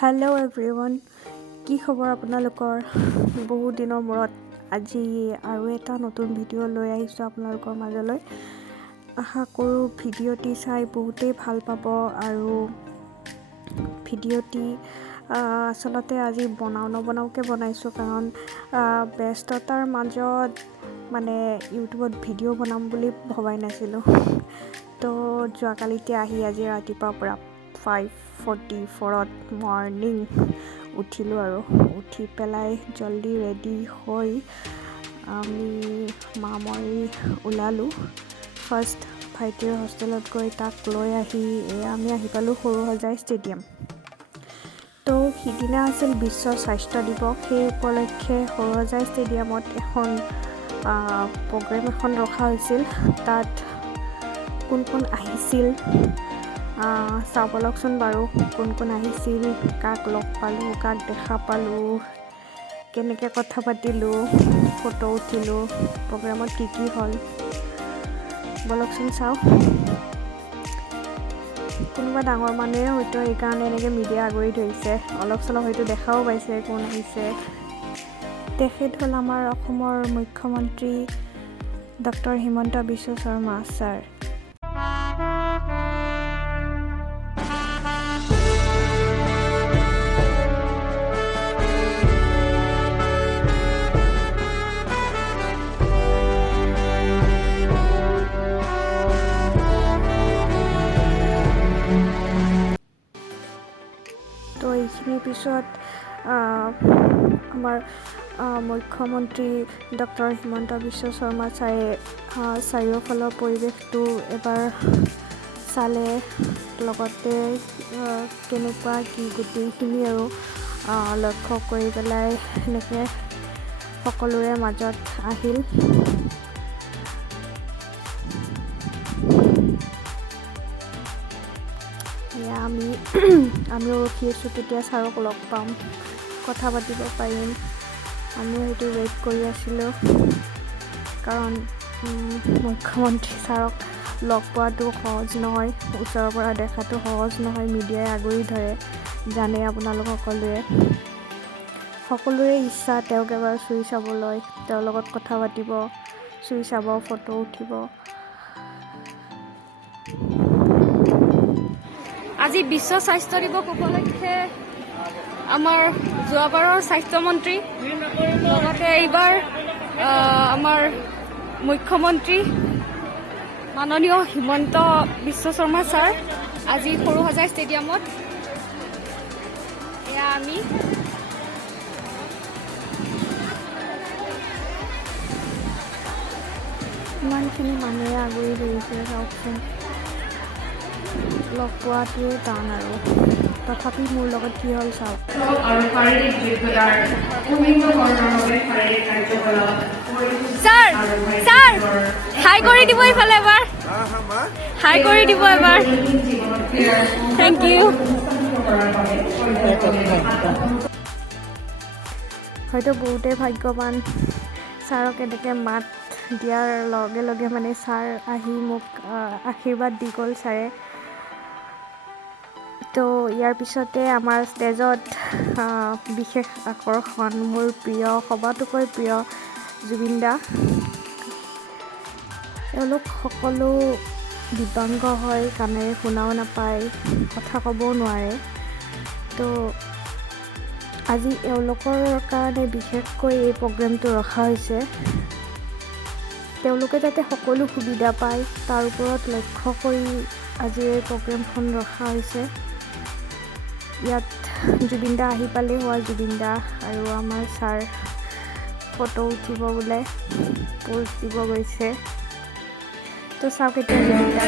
Hello' everyone, কি খবৰ আপোনালোকৰ? বহু দিনৰ মূৰত আজি আৰু এটা নতুন ভিডিঅ' লৈ আহিছোঁ আপোনালোকৰ মাজলৈ। আশা কৰোঁ ভিডিঅ'টি চাই বহুতেই ভাল পাব আৰু ভিডিঅ'টি আচলতে আজি নবনাওঁকৈ বনাইছোঁ, কাৰণ ব্যস্ততাৰ মাজত ইউটিউবত ভিডিঅ' বনাম বুলি ভবাই নাছিলোঁ। তো যোৱাকালিতে আহি আজি ৰাতিপুৱাৰ পৰা 5:44 মৰ্ণিং উঠিলোঁ আৰু উঠি পেলাই জল্দি ৰেডি হৈ আমি মই ওলালোঁ। ফাৰ্ষ্ট ভাইটিৰ হোষ্টেলত গৈ তাক লৈ আহি আমি আহি পালোঁ সৰুসজাই ষ্টেডিয়াম। তো সিদিনা আছিল বিশ্ব স্বাস্থ্য দিৱস। সেই উপলক্ষে সৰুসজাই ষ্টেডিয়ামত এখন প্ৰগ্ৰেম এখন ৰখা হৈছিল। তাত কোন কোন আহিছিল চাওঁ ব'লকচোন বাৰু, কোন কোন আহিছিল, কাক লগ পালোঁ, কাক দেখা পালোঁ, কেনেকৈ কথা পাতিলোঁ, ফটো উঠিলোঁ, প্ৰগ্ৰেমত কি হ'ল ব'লকচোন চাওঁ। কোনোবা ডাঙৰ মানুহে হয়তো সেইকাৰণে এনেকৈ মিডিয়া আগুৰি ধৰিছে, অলপ চলপ হয়তো দেখাও পাইছে কোন আহিছে। তেখেত হ'ল আমাৰ অসমৰ মুখ্যমন্ত্ৰী ডক্টৰ হিমন্ত বিশ্ব শৰ্মা ছাৰ। তো এইখিনিৰ পিছত আমাৰ মুখ্যমন্ত্ৰী ডক্টৰ হিমন্ত বিশ্ব শৰ্মা ছাৰে চাৰিওফালৰ পৰিৱেশটো এবাৰ চালে, লগতে কেনেকুৱা কি গোটেইখিনি আৰু লক্ষ্য কৰি পেলাই এনেকৈ সকলোৰে মাজত আহিল। আমিও ৰখি আছোঁ কেতিয়া ছাৰক লগ পাম, কথা পাতিব পাৰিম। আমিও সেইটো ৱেইট কৰি আছিলোঁ, কাৰণ মুখ্যমন্ত্ৰী ছাৰক লগ পোৱাটো সহজ নহয়, ওচৰৰ পৰা দেখাটো সহজ নহয়। মিডিয়াই আগুৰি ধৰে, জানে আপোনালোক সকলোৰে ইচ্ছা তেওঁক এবাৰ চুই চাবলৈ, তেওঁৰ লগত কথা পাতিব, চুই চাব, ফটো উঠিব। আজি বিশ্ব স্বাস্থ্য দিৱস উপলক্ষে আমাৰ যোৱাবাৰৰ স্বাস্থ্যমন্ত্ৰী, লগতে এইবাৰ আমাৰ মুখ্যমন্ত্ৰী মাননীয় হিমন্ত বিশ্ব শৰ্মা ছাৰ আজি সৰুসজাই ষ্টেডিয়ামত। এয়া আমি ইমানখিনি মানুহে আগুৰি ধৰিছে, চাওকচোন। লগ পোৱাটোৱে টান আৰু তথাপি মোৰ লগত কি হ'ল চাওক। ছাৰ ছাৰ হাই কৰি দিব এইফালে এবাৰ, হাই কৰি দিব এবাৰ, থেংক ইউ। হয়তো বহুতেই ভাগ্যৱান, ছাৰক এনেকৈ মাত দিয়াৰ লগে লগে ছাৰ আহি মোক আশীৰ্বাদ দি গ'ল ছাৰে। তো ইয়াৰ পিছতে আমাৰ ষ্টেজত বিশেষ আকৰ্ষণ, মোৰ প্ৰিয়, সবাতোকৈ প্ৰিয় জুবিন দা। এওঁলোক সকলো দিব্যাংগ হয়, কাণেৰে শুনাও নাপায়, কথা ক'বও নোৱাৰে। তো আজি এওঁলোকৰ কাৰণে বিশেষকৈ এই প্ৰগ্ৰেমটো ৰখা হৈছে। তেওঁলোকে যাতে সকলো সুবিধা পায় তাৰ ওপৰত লক্ষ্য কৰি আজি এই প্ৰগ্ৰেমখন ৰখা হৈছে। ইয়াত জুবিন দা আহি পালেই হোৱা, জুবিন দা আৰু আমাৰ ছাৰ ফটো উঠিব বোলে, প'জ দিব গৈছে। তো চাওক এতিয়া জুবিন দা।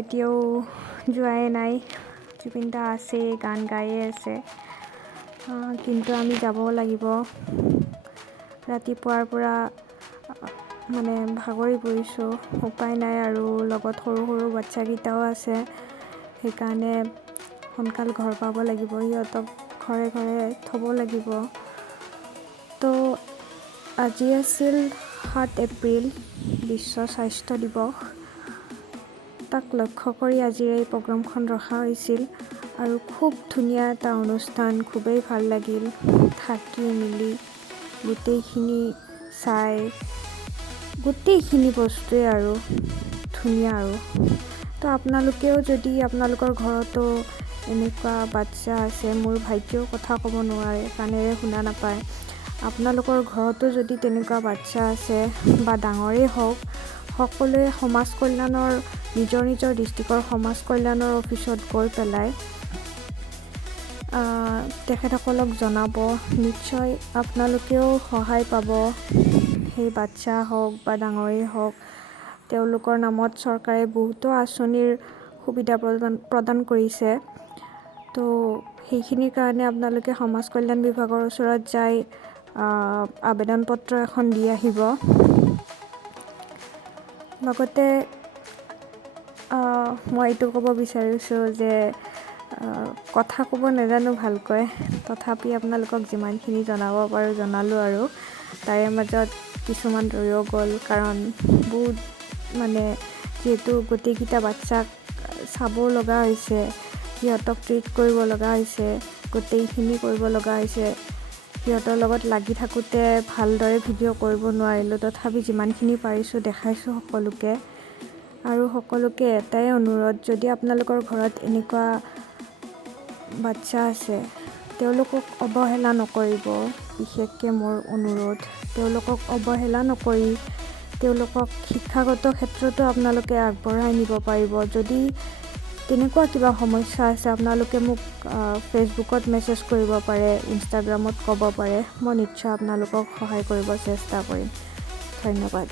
এতিয়াও যোৱাই নাই। জুবিন দা আছে, গান গায়ে আছে, কিন্তু আমি যাব লাগিব। ৰাতিপুৱাৰ পৰা মানে ভাগৰি পৰিছোঁ, উপায় নাই আৰু লগত সৰু সৰু বাচ্ছাকেইটাও আছে, সেইকাৰণে সোনকাল ঘৰ পাব লাগিব, সিহঁতক ঘৰে ঘৰে থ'ব লাগিব। তো আজি আছিল 7 এপ্ৰিল, বিশ্ব স্বাস্থ্য দিৱস। তাক লক্ষ্য কৰি আজিৰ এই প্ৰগ্ৰামখন ৰখা হৈছিল আৰু খুব ধুনীয়া এটা অনুষ্ঠান, খুবেই ভাল লাগিল থাকি মেলি গোটেইখিনি চাই। গোটেইখিনি বস্তুৱে আৰু ধুনীয়া আৰু। তো আপোনালোকেও যদি আপোনালোকৰ ঘৰতো এনেকুৱা বাচ্ছা আছে, মোৰ ভাইটিয়েও কথা ক'ব নোৱাৰে, কাণেৰে শুনা নাপায়, আপোনালোকৰ ঘৰতো যদি তেনেকুৱা বাচ্ছা আছে বা ডাঙৰেই হওক, সকলোৱে সমাজ কল্যাণৰ নিজৰ নিজৰ ডিষ্ট্ৰিক্টৰ সমাজ কল্যাণৰ অফিচত গৈ পেলাই তেখেতসকলক জনাব। নিশ্চয় আপোনালোকেও সহায় পাব। সেই বাচ্ছা হওক বা ডাঙৰেই হওক, তেওঁলোকৰ নামত চৰকাৰে বহুতো আঁচনিৰ সুবিধা প্ৰদান কৰিছে। তো সেইখিনিৰ কাৰণে আপোনালোকে সমাজ কল্যাণ বিভাগৰ ওচৰত যাই আবেদন পত্ৰ এখন দি আহিব। লগতে মই এইটো ক'ব বিচাৰিছোঁ যে কথা ক'ব নাজানো ভালকৈ, তথাপি আপোনালোকক যিমানখিনি জনাব পাৰোঁ জনালোঁ আৰু। তাৰে মাজত কিছুমান ৰৈও গ'ল, কাৰণ বহুত মানে যিহেতু গোটেইকেইটা বাচ্ছাক চাব লগা হৈছে, সিহঁতক ট্ৰিট কৰিব লগা হৈছে, গোটেইখিনি কৰিব লগা হৈছে। সিহঁতৰ লগত লাগি থাকোঁতে ভালদৰে ভিডিঅ' কৰিব নোৱাৰিলোঁ, তথাপি যিমানখিনি পাৰিছোঁ দেখাইছোঁ সকলোকে। আৰু সকলোকে এটাই অনুৰোধ, যদি আপোনালোকৰ ঘৰত এনেকুৱা বাচ্ছা আছে, তেওঁলোকক অৱহেলা নকৰিব। বিশেষকৈ মোৰ অনুৰোধ, তেওঁলোকক অৱহেলা নকৰি তেওঁলোকক শিক্ষাগত ক্ষেত্ৰতো আপোনালোকে আগবঢ়াই নিব পাৰিব। যদি তেনেকুৱা কিবা সমস্যা আছে, আপোনালোকে মোক ফেচবুকত মেছেজ কৰিব পাৰে, ইনষ্টাগ্ৰামত ক'ব পাৰে, মই নিশ্চয় আপোনালোকক সহায় কৰিব চেষ্টা কৰিম। ধন্যবাদ।